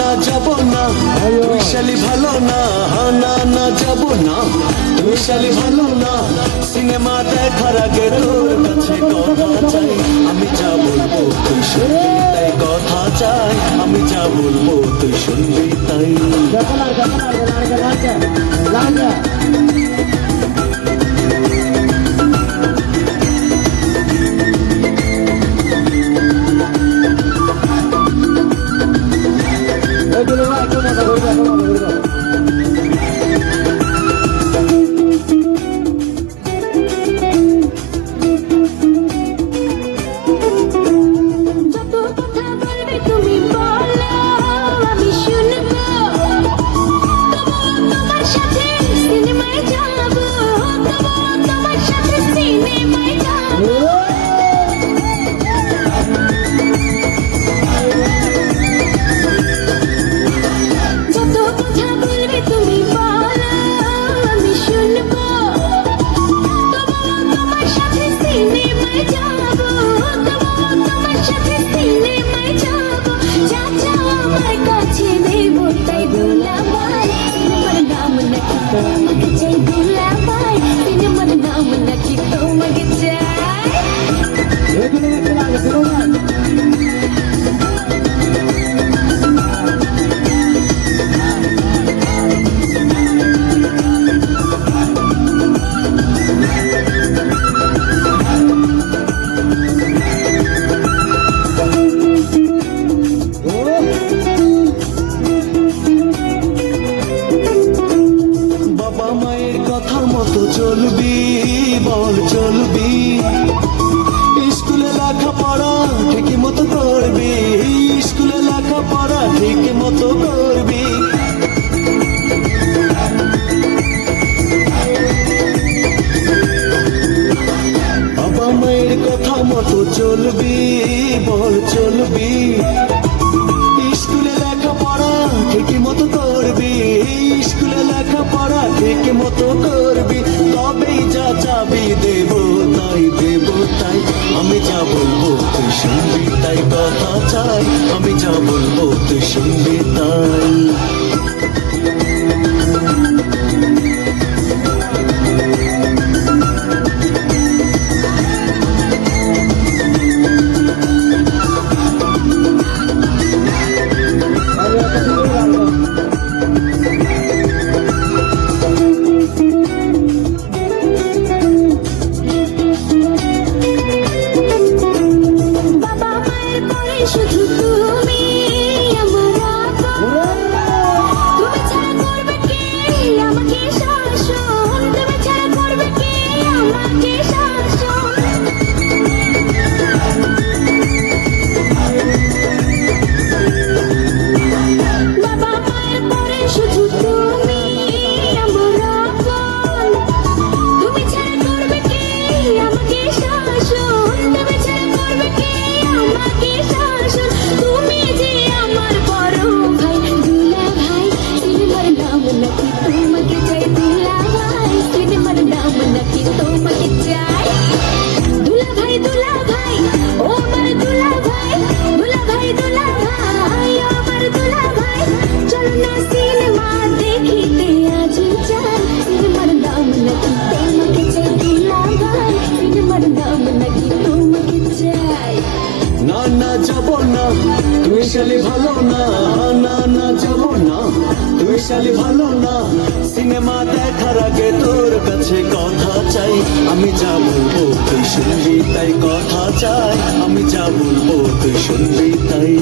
না যাব না তুই শালি ভালো না, না না যাব না তুই শালি ভালো না। সিনেমা দেখার আগে তোর কাছে কথা চাই, আমি যা বলবো তুই শুনবি তাই, কথা চাই আমি যা বলবো তুই শুনবি তাই। চলবি বল চলবি, স্কুলে লেখাপড়া ঠিক মতো করবি, স্কুলে লেখাপড়া ঠিক মতো করবি। বাবা মায়ের কথা মতো চলবি বল চলবি, স্কুলে লেখাপড়া ঠিক মতো করবি, স্কুলে লেখাপড়া ঠিক মতো করবি। তবেই যা চাবি দেব তাই, দেব তাই আমি যা বলবো তুই শুনবি তাই, কথা চাই আমি যা বলবো তুই শুনবি তাই। তুই শালি ভালো না, না না যাব না তুই শালি ভালো না। সিনেমা দেখার আগে তোর কাছে কথা চাই, আমি যা বলবো তুই শুনবি তাই, কথা চাই আমি যা বলবো তুই শুনবি তাই।